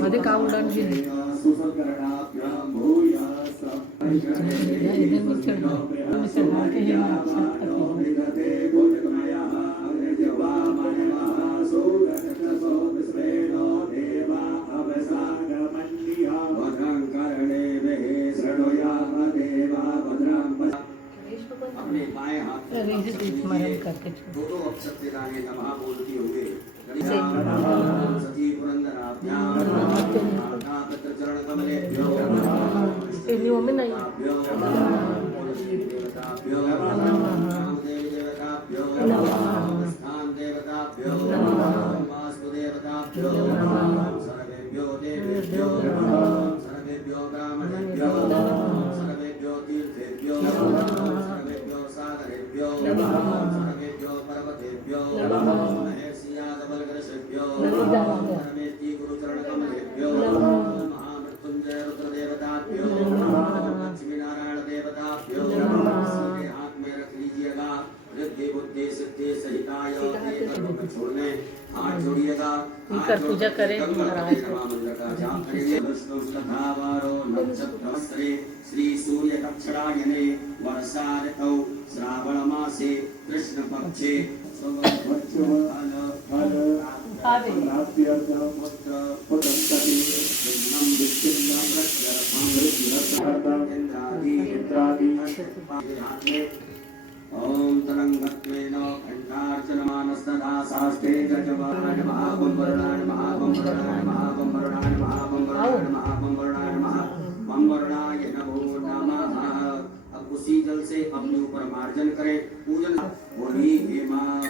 मध्ये का उडान गेली स्मरण करते दो अक्षराने नमः बोलती होंगे सती पुरंदराभ्याम नागत्र चरण कमलेभ्यो में नहीं देवताभ्यो देवी देवताभ्यो स्थान देवताभ्यो वास्तु देवताभ्यो सर्वेभ्यो देवेभ्यो सर्वेभ्यो ब्राह्मणेभ्यो सर्वेभ्यो तीर्थेभ्यो सर्वेभ्यो सागरेभ्यो सर्वेभ्यो पर्वतेभ्यो महेशियादबलगर्षेभ्यो परमेति गुरुचरणकमलेभ्यो महामृत्युंजय रुद्रदेवताभ्यो लक्ष्मीनारायण देवताभ्यो सीधे हाथ में रख लीजिएगा। रिद्धि बुद्धि सिद्धि सहिताय छोड़ने हाथ जोड़िएगा। पूजा करें मंत्र का जाप करेंगे। विष्णु कथावारो नक्षत्रवस्त्रे श्री सूर्य कक्षरायणे वर्षा ऋतौ श्रावण मासे कृष्ण पक्षे ओम तरंगत्वेन खंडार्चनमानस्तदा शास्त्रे गजवान महाकुंभरणाय महाकुंभरणाय महाकुंभरणाय महाकुंभरणाय महाकुंभरणाय महाकुंभरणाय नमो नमः। अब उसी जल से अपने ऊपर मार्जन करें। पूजन बोली हे मां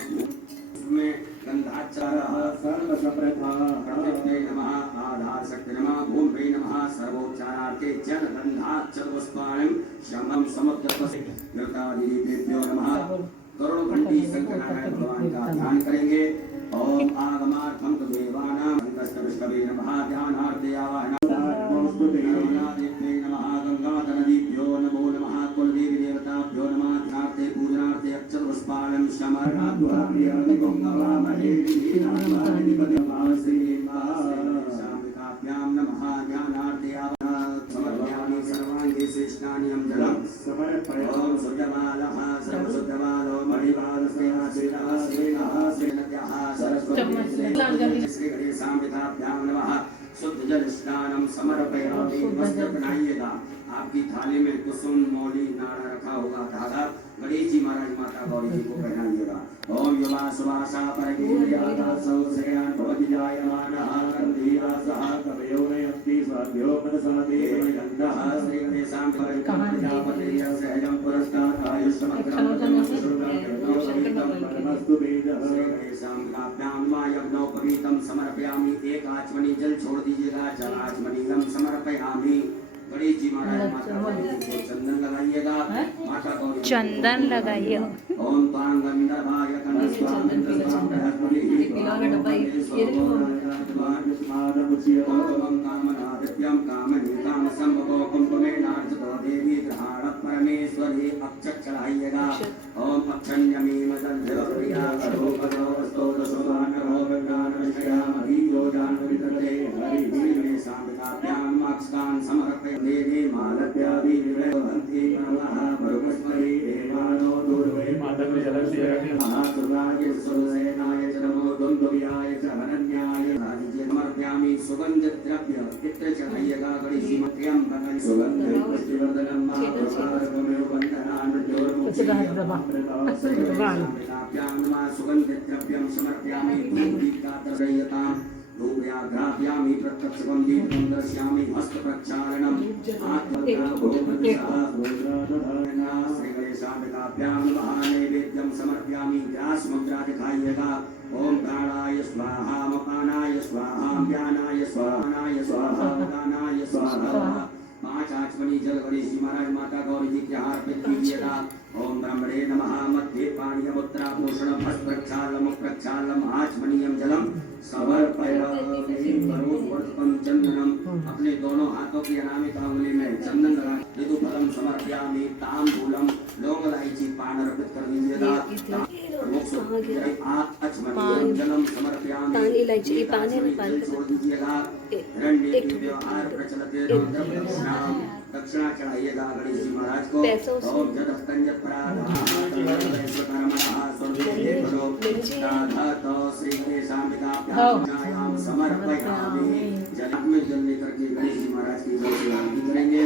में गंधाचारः सर्वसप्रथा प्रतिष्ठे नमः आधार शक्ति नमः भूमे नमः सर्वोच्चारार्थे जन गंधाचर्वस्पाणं शमं समुद्रस्य नृतादिभ्यो नमः। करोड़ घंटी शंकर नारायण भगवान का ध्यान करेंगे। ओम आगमार्थं देवानां विष्णवे नमः ध्यानार्थे आवाहन नमः गंगाधरदीभ्यो नमो नमः कुलदेवी देवताभ्यो नमः ध्यानार्थे पूजनार्थे अक्षर पुष्पाणं समर्पयामि शाम्बिकाभ्यां नमः ध्यानार्थे समर्पयामि सर्वाङ्गे शेषानि जलं ओम शुद्धमालः सर्वशुद्धमालो मणिमालस्य श्रीनः श्रीनः श्रीनद्यः सरस्वती श्री गणेशाम्बिकाभ्यां नमः। शुद्ध जल स्नानम समर्पयामि। वस्त्र बनाइएगा। आपकी थाली में कुसुम मौली नाड़ा रखा होगा धागा गणेश जी महाराज माता गौरी जी को पहनाइएगा। ओम युवा सुवासा परगेन्द्रियादा सौश्रेयान भवति जायमानः गन्धीरासः कवयोनयन्ति स्वाभ्यो मनसा देवगन्धः श्री गणेशां प्रजापतिः सहजं पुरस्तात् आयुष्मग्रमस्तु वेदः श्री गणेशां काभ्यां वा यज्ञोपवीतं समर्पयामि। एक आचमनी जल छोड़ दीजिएगा। जल आचमनीयं समर्पयामि। गणेश जी महाराज माता गौरी जी को चंदन लगाइएगा। माता गौरी चंदन लगाइए। ओम पांगंधर्वाय कामनादित्यं कामनीतां संभवो कुंभमेनार्चितो देवी ग्रहाण परमेश्वरी अक्षर चढ़ाइएगा। ओम अक्षण्यमीम जन्धर्वया करोपदो स्तोत्रसुभानरो गंगानश्यामहि योजान्वितते हरि वीरे शाम्बिकाभ्यां अक्षतान् समर्पय देवी मालव्यादि विवहन्ति नमः भरुकस्मरी देवानो दूर्वे मातङ्ग जलस्य महासुराय सुरसेनाय च नमो द्वन्द्वव्याय च हनन्याय राज्य समर्पयामि। सुगंध द्रव्य इत्र चढ़ाइएगा। गणेश जी मध्यम बदन सुगंध पुष्टिवर्धनम महाप्रसादमेव वन्दनान् जोर्मुक्तिकाभ्यां नमः। सुगंध द्रव्यं समर्पयामि। दीपिकादर्शयताम् रूपयाघ्राभ्यामि प्रत्यक्षं दीपं दर्शयामि। हस्त प्रक्षालनम् श्री गणेशाम्बिकाभ्यां नमः। नैवेद्यं समर्पयामि। व्यास मुद्रा दिखाइएगा। ओम प्राणाय स्वाहा मपानाय स्वाहा व्यानाय स्वाहानाय स्वाहा दानाय स्वाहा। पांच आचमनी जल गणेश जी महाराज माता गौरी जी के हाथ में कीजिएगा। ओम ब्रह्मणे नमः। मध्य पानीय पुत्राभूषण प्रक्षालम प्रक्षालम आचमनीयम जलम समर्पयामि करोवर्तकम चंदनम। अपने दोनों हाथों की अनामिका उंगली में चंदन लगा विदुफलम समर्पयामि तांबूलम लौंग इलायची पान अर्पित कर दीजिएगा। आचमनीयम जलम समर्पयामि पान इलायची ये पान है ना पान छोड़ दीजिएगा। रणनीति व्यवहार प्रचलते दक्षिणा चढ़ाइएगा गणेश जी महाराज को। ओम जदस्तंजत प्राणायाम समर्पयामि। जल में जल लेकर के गणेश जी महाराज की जय से आरती करेंगे।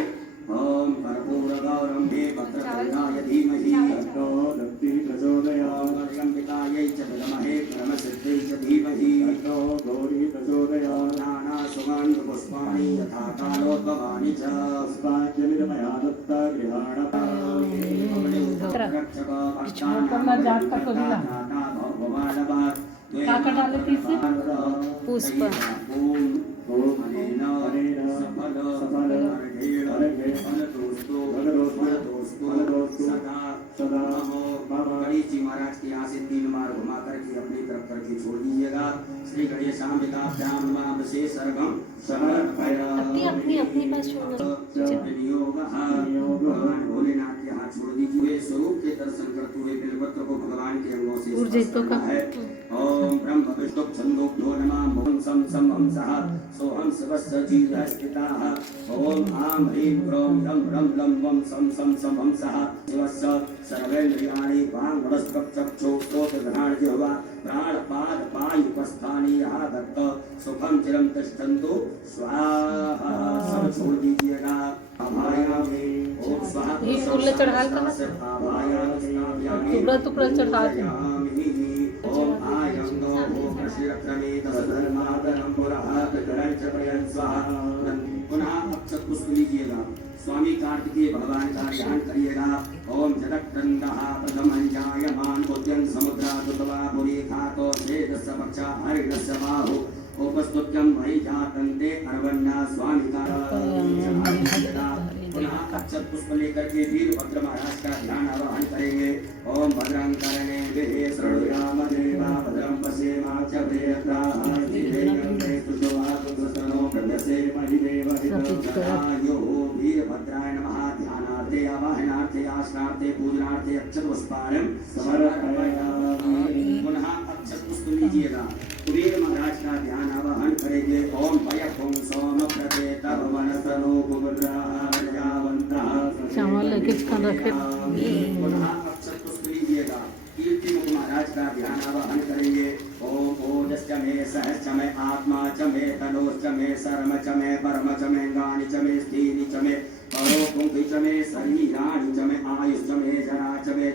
ओम कर्पूर गौरम मे भद्रकाय धीमहि तन्नो दन्ति प्रचोदयात्। त्र्यंबकायै च विद्महे परमसिद्धयै च धीमहि तन्नो गौरी प्रचोदयात्। नाना सुगन्ध पुष्पाणि यथा कालोद्भवानि च पुष्पाञ्जलिर्मया दत्ता काका डाले पीछे पुष्प गणेश जी महाराज के यहाँ से 3 बार घुमा करके अपनी तरफ करके छोड़ दीजिएगा। श्री गणेशाम्बिकाभ्यां नमः विशेष सर्गम अपनी अपनी पास भगवान भोलेनाथ के हाथ छोड़ दीजिए। स्वरूप के दर्शन करते हुए बेलपत्र को भगवान के अंगों से है। ओम ब्रह्म विष्णु छंदोभ्यो नमः ओम सम सम हंसः सोहम शिवस्य जीवः स्थितः। ओम आम ह्रीं क्रों रं रं लं वं सम सम सम हंसः शिवस्य सर्वेन्द्रियाणि वाङ्मनस्पक्षोक्तोग्रहाणजिह्वा प्राणपाद पायुपस्थानीयः दत्त सुखं चिरं तिष्ठन्तु स्वाहा। सब छोड़ दीजिएगा। ओम स्वाहा। ये फूल चढ़ा का टुकड़ा टुकड़ा चढ़ा दे। ओम आयंगो कृष्णरत्नमेत धर्मादरं पुरः पितरं च प्रयं स्वाहा। पुनः अक्षत पुष्प लीजिएगा। स्वामी कार्तिकेय भगवान का ध्यान करिएगा। ओम जगत्कंदः प्रथमं जायमान उद्यन समुद्रादुतवा पुरीखातो शेदस्य पक्षा हरिणस्य बाहु उपस्तुत्यं वै जातन्ते अर्वन्ना स्वामी का। पुनः अक्षत पुष्प लेकर के वीरभद्र महाराज का ध्यान आवाहन करेंगे। ओम भद्रं कर्णेभिः शृणुयाम देवा भद्रं पश्येमाक्षभिर्यत्राः वीरभद्राय नमः। ध्यानार्थे आवाहनार्थे आसनार्थे पूजनार्थे अक्षत पुष्पाणं समर्पयामि। पुनः अक्षत पुष्प लीजिएगा। कुबेर महाराज का ध्यान आवाहन करेंगे। ओम भयपुं सोम प्रदेत भवनसनो कुबुद्रावन्तः चावल लेके इसका रखे। पुनः अक्षत पुष्प लीजिएगा। कीर्ति मुख महाराज का ध्यान आवाहन करेंगे। ओम ओजश्च मे सहश्च मे आत्मा च मे तनोश्च मे शर्म च मे परम च मे गानि च मे स्थीनि च मे परो पुंखि च मे शरीराणि च मे आयुश्च मे जरा च मे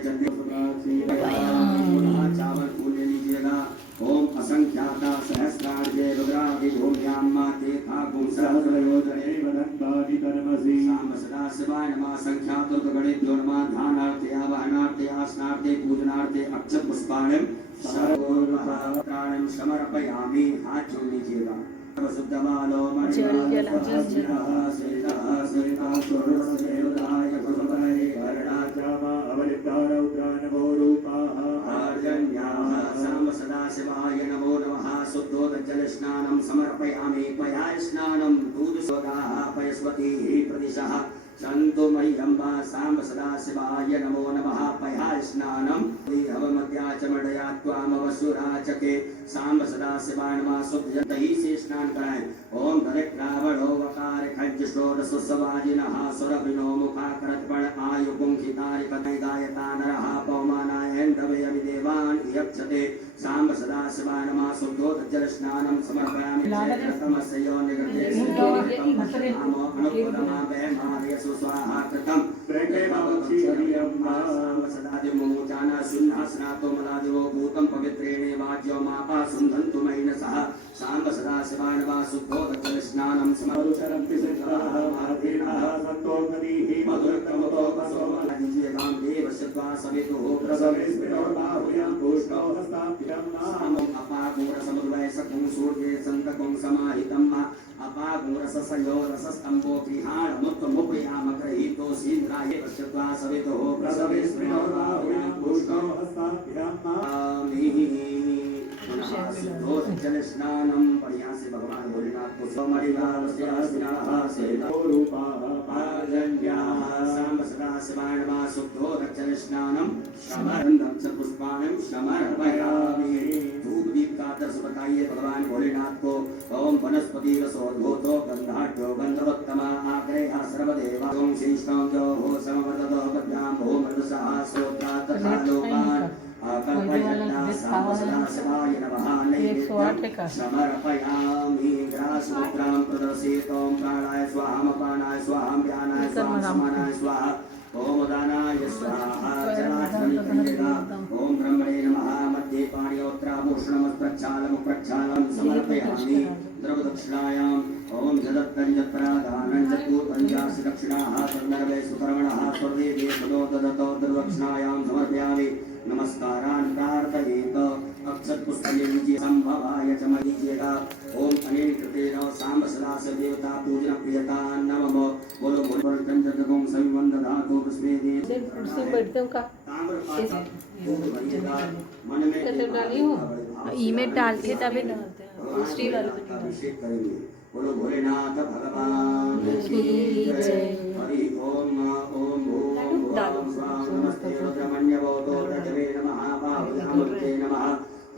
चावल फूल ले लीजिएगा। ओम असंख्याता सहस्रार्जे रुद्रादि भूम्यां माते थागुं सहस्रयोजने वदन्तादि कर्मसि। शाम सदा शिवाय नमः। संख्यातुर्गणेभ्यो नमः। ध्यानार्थे आवाहनार्थे आसनार्थे पूजनार्थे अक्षत पुष्पाणं सर्वोर्वप्राणं समर्पयामि। हाथ जोड़ लीजिएगा। शुद्धमालो मणिमाला श्वेतः श्वेता सुरसेवदाय कुसुमरे वर्णाचामा अवलिप्तारौद्रानभो रूपाः आर्जन्याः। शाम सदा शिवाय नमो नमः। शुद्धोदजल स्नानं समर्पयामि। पयाय स्नानं दूधसोदाः पयस्वतीः प्रदिशः सन्तु मह्यम्बा। शाम सदा शिवाय नमो नमः। पयाय स्नानं हवमध्याचमडया त्वामवसुराचके। शाम सदा शिवाय नमः। शुद्ध दही से स्नान कराएं। ओम धरित्रावणो वकार खज्जषोडशवाजिनः सुरभिनो मुखाकरत्पण आयुपुंखितारिकतै गायतानरः पौमानायन्दवे अभिदेवान् यक्षते। शाम सदा शिवाय नमः। शुद्धोदजल स्नानं समर्पयामि। तमस्य योनिगते स्वाहा कृतं सदादिमोचाना सुन्नः स्नातो मलादिवो भूतं पवित्रेणे वाज्यो मापा सुन्धन्तु मैनसः। शाम सदा शिवाय नमः। शुद्धोदजल स्नानं समर्पयामि। सिद्धाः महादेवः सत्तोगतिः मधुरतमतोपसोमः देव सिद्धा सवितुः प्रसवेस्मिनो बाहुयां पुष्णो हस्ताभ्यां नामं अपाक समुद्वय सकुं सूर्ये संतकुं समाहितम् अपाकुं रससंयो रसस्तंभो प्रिहाण मुक्तमुपयामग्रहीतो सीन्द्राय पश्यत्वा सवितुः प्रसवे स्मृणोराहुणा पुष्णो जल स्नानम बढ़िया से भगवान भोलेनाथ को सांब सदा शिवाय नमः शुद्धो जल स्नानम शमरंदम च पुष्पाणं समर्पयामि। धूप दीप का दर्श बताइए भगवान भोलेनाथ को। ओम वनस्पति रसोद्भूतो गंधाढ्यो गंधवत्तमा आग्रेह सर्वदेवा ओम श्रीष्टं जो हो समवर्ततो पद्याम हो मृदसः श्रोत्रा तथा लोकान् शिवाय नमः नैवेद्यं समर्पयामि। ग्रासमुद्रां प्रदर्शयितों प्राणाय स्वाहामपानाय स्वाहां व्यानाय स्वाहां समानाय स्वाहा ओम दानाय स्वाहा जलात्मनिकण्डेन ओम ब्रह्मणे नमः मध्ये पाणियोत्राभूषणमस्प्रक्षालनं प्रक्षालं समर्पयामि। द्रवदक्षिणायाम् ओम जदत्तं जत्रादानं चतुर्पञ्चाशि दक्षिणाः तन्नर्वे सुकर्मणः स्वर्देवे ततो ददतो द्रवदक्षिणायां समर्पयामि। नमस्कारान् प्रार्थयेत अक्षत पुष्पलेन संभवाय च मदीयेगा। ओम अनेन कृतेन सांब सदा स देवता पूजन प्रियता नमः। बोलो बोलो चंद्रगुं संवन्दधातु पुष्पे दे कुर्सी बैठते हो का मन में डाली हो ईमेल डाल के तभी दूसरी वाली अभिषेक करेंगे। बोलो भोलेनाथ भगवान की जय। हरि ओम ओम ओम स्वाम नमस्ते रुद्रमण्यवतो रजवे नमः बाहुलामूर्ते नमः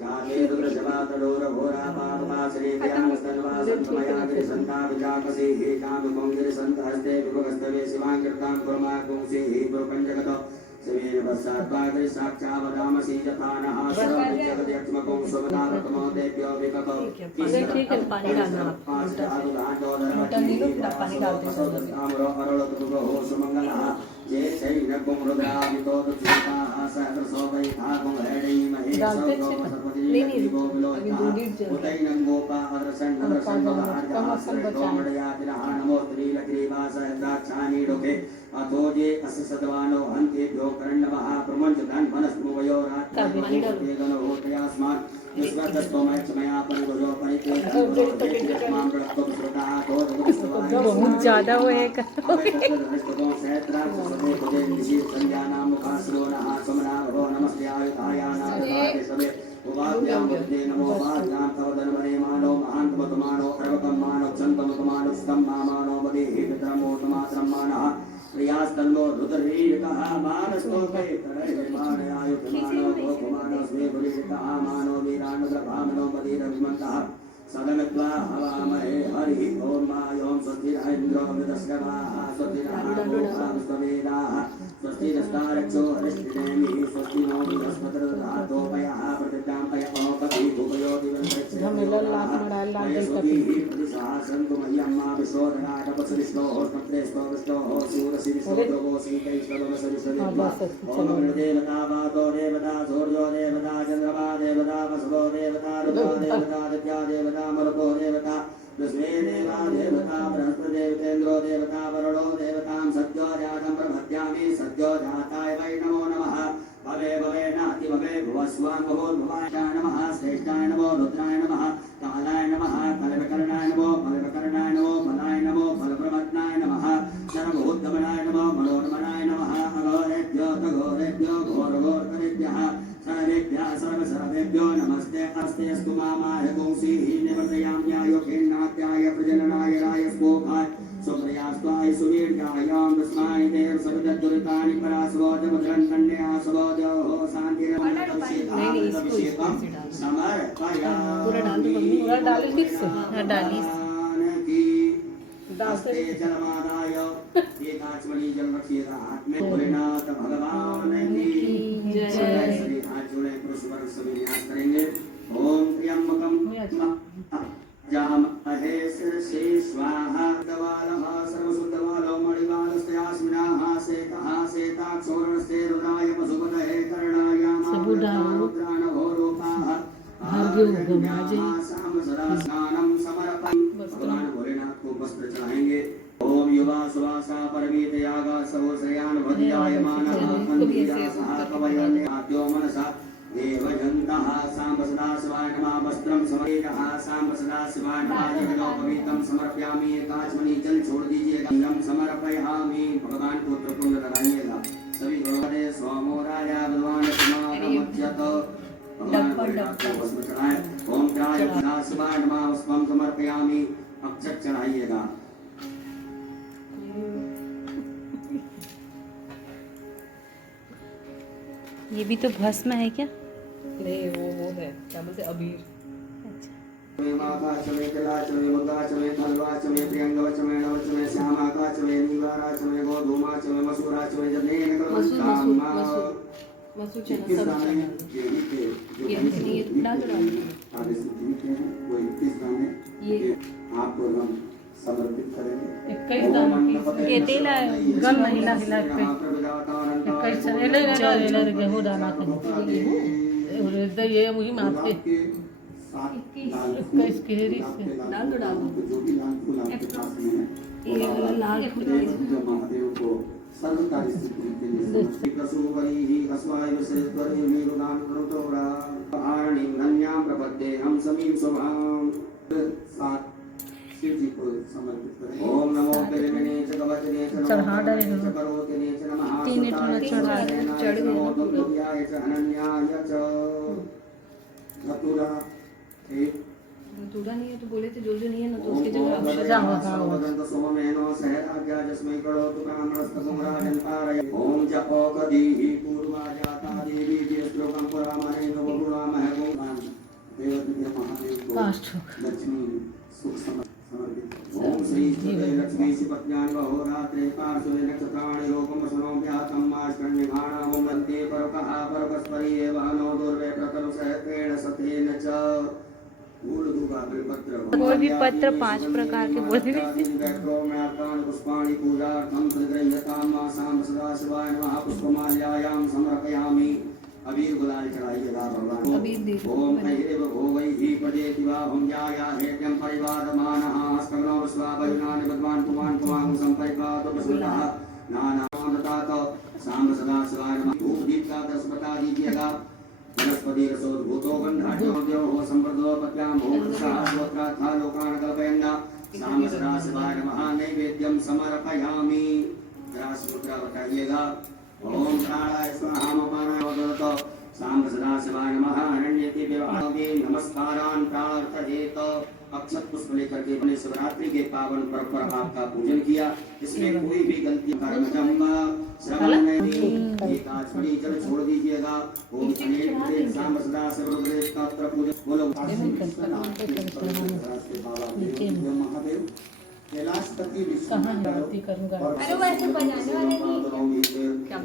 जाते रुद्रशवातडोरघोरा पादपासने ज्ञानस्तन्वासन्तमया गिरिसन्ता विजाकसे हे कामकुङ्गिरिसन्तहस्ते विभगस्तवे शिवाङ्कृतां कुर्मा कुंसे हे पुरपञ्चगतो शिवेन वत्सात्पादे साक्षावदामसि यथा नः सर्वजगद्यक्ष्मकुं स्वदावतमो देव्यो विकतो। ठीक है, पानी डालना आप। पानी डालते हैं सुमंगलः ये चैनकुं रुद्रावितो दुष्टाः सहस्रशोभैताकुं हृदीमहे उदैनं गोपा अदर्शन्नदर्शन्नदहार्याश्रेष्ठोमडयातिनः नमो त्रिलग्रीवासहस्राक्षानीडुके अथो ये अस्य सद्वानो हन्तेभ्यो करण्डवः प्रमञ्चतान् मनस्मुवयो रात्रिगणो होतयास्मात् बहुत ज्यादा होएगा। प्रियास्तन्नो रुद्रवीरकः मानस्तोके तडैर्माणयायुधमानो भोगमानो स्वेगुलीरकः मानो वीरानुग्रभामनो मदीरविमन्तः सदमित्वा हवामहे हरिः ओम मायों स्वस्तिरइन्द्रो मृतस्कवाः स्वस्तिरहारोहाविश्ववेदाः स्वस्तिरस्तारक्षो हरिष्टिनेमिः स्वस्ति नो बृहस्पतिर्धातोपयः प्रतिज्ञापय ओपति भूपयो दिवन्तरिक्षेमयस्वतिः प्रतिसहस्रन्तु मह्यम्मा विश्वोदराटपसरिष्णोः स्मत्रेष्टो विष्णोः शूरसिरिष्टो सीतैष्टवसरिष्टदित्वा ओम देवता वातो देवता सूर्यो देवता चन्द्रमा देवता वसवो देवता रुद्रो देवता दित्या देवता मरुतो देवता विश्वे देवा देवता बृहस्पतिदेवतेन्द्रो देवता वरुणो देवतां सद्यो जातं प्रपद्यामि सद्यो जाताय वै नमो नमः। भवे भवे नाति भवे भुवस्वां भवोद्भवाय नमः श्रेष्ठाय नमो रुद्राय नमः कालाय नमः कलविकर्णाय नमो फलविकर्णाय नमो फलाय नमो फलप्रमत्नाय नमः सर्वभूतमनाय नमो मनोन्मनाय नमः अघोरेभ्यो तघोरेभ्यो घोरघोरकरेभ्यः सर्वेभ्यः सर्वसर्वेभ्यो नमस्ते अस्ते अस्तु मामाय कौंसीः निवर्तयाम्यायोगेन्नात्याय प्रजननाय राय स्पोकाय सुप्रयास्त्वाय सुवीर्यायां तस्मै देव सर्वदुरितानि परास्वोजमुद्रन् कन्यासवोजोः शान्तिरमृतभिषेकं समर्पयामि। पूरा डाली ठीक से डाली दास्ते जलमादाय एकाचमणि जल रखिएगा हाथ में। भोलेनाथ भगवान की जय। श्री हाथ जोड़े पुरुष वर्ग सभी न्यास करेंगे। ओम त्र्यंबकम जाम अहे शीर्षे स्वाहा दवालः सर्वशुद्धवालो मणिवालस्त्यास्मिनाः सेतः सेताक्षोरणस्ते रुद्राय पशुपतये कर्णायामारुद्राणघोरूपाः स्नानं समर्पयन् भगवान भोलेनाथ को वस्त्र चढ़ाएंगे। ओम युवा सुवासा परमीत यागा सवोश्रयान भद्यायमानः कन्दियासः कवयोन्याद्यो मनसा देवयन्तः सांब सदा सदाशिवाय नमः वस्त्रं समर्पयामः सांब सदाशिवाय नमः यज्ञोपवीतं समर्पयामि एकाचमनी जल छोड़ दीजिएगा यम समर्पयामि भगवान को त्रिपुंड लगाइएगा सभी भगवान सोमो राजा भगवान समानमज्जत भगवान को भस्म चढ़ाए ओम चाय सदाशिवाय नमः वस्त्रं समर्पयामि अक्षत चढ़ाइएगा ये भी तो भस्म है क्या? नहीं वो है क्या बोलते अबीर। चमे माता चमे कला चमे मुद्दा चमे धलवा चमे प्रियंगव चमे नव चमे श्यामा का चमे निवारा चमे गोधूमा चमे मसूरा चमे जनेन मसूर चना सब चना ये टुकड़ा जो आगे से ठीक है वो 21 दाने ये आपको हम समर्पित करेंगे 21 दाना ये तेल है गल महिला हिला पे 21 ले गेहूं दाना और इधर ये मुही मारते 21 केहरी से डाल दो जो भी लाल फूल आपके पास में है ये वाला लाल फूल जो महादेव को सर्वकारी स्थिति के लिए कसुवरी कसवाय विशेषवरी मेरुदान करोतोरा आरणी धन्याम प्रपद्ये हम समीम स्वभाम सात शिव जी को समर्पित करें ओम नमो पेरमणे च कवचने च चढ़ा डाले च करोतने च नमः तीन इतना चढ़ा चढ़ गए नमो दुर्गाय च अनन्याय च धतुरा एक दूधा नहीं है तो बोले थे जो नहीं है ना तो उसकी ओम जगह आप सजा हो वदन्त सोमेनो सहराज्ञा जस्मै करोतु कामस्तकं राजन्तारय ओम जपो कदीहि पूर्वा जाता देवी श्लोकं पुरामहे नवगुणामहे गोमान् देवदेव महादेव को काष्ठ लक्ष्मी सुख समर्पित ओम श्री श्री लक्ष्मी शिवज्ञान बहोरात्रे पार्श्वे नक्षत्राणि लोकं सुनोभ्यातं माष्कण्यभाणा ओम वन्दे परकः परकस्परि एव नो दुर्वे प्रतनु सहत्रेण सतेन च कोई भी पत्र 5 प्रकार के बोलने पुष्पाणि पूजार्थं प्रगृह्यतां मासां सदाशिवाय नमः पुष्पमाल्यायां समर्पयामि अबीर गुलाल चढ़ाइएगा भगवान अबीर दे ओम ऐरेव भोवैहि पदेति वा हम जाया हेत्यं परिवारमानः हस्तग्नो विश्वावयुनानि भगवान कुमान् कुमां संपरिवातो वसुतः नानामृतात सांब सदाशिवाय नमः धूप दीप का 10 बता दीजिएगा वनस्पति रसोद्भूतो गन्धाढ्यो हो संप्रदो पत्यां भोग सहस्रोत्राथा लोकान् कल्पयन्ना सांब सदाशिवाय नमः नैवेद्यं समर्पयामि रासमुद्रा बताइएगा ओम प्राणाय स्वाहा अपानाय वदतो सांब सदाशिवाय नमः अरण्यते विवाहे नमस्कारान् प्रार्थयेत अक्षत पुष्प लेकर के अपने शिवरात्रि के पावन पर्व पर आपका पूजन किया इसमें कोई भी गलती कर्म जम्मा श्रवण नहीं एक आचमनी जल छोड़ दीजिएगा ओम अनेक सांब सदाशिव का पूजन बोलो महादेव कैलाशपति कहाँ है आरती करूँगा अरे वैसे बजाने वाले नहीं क्या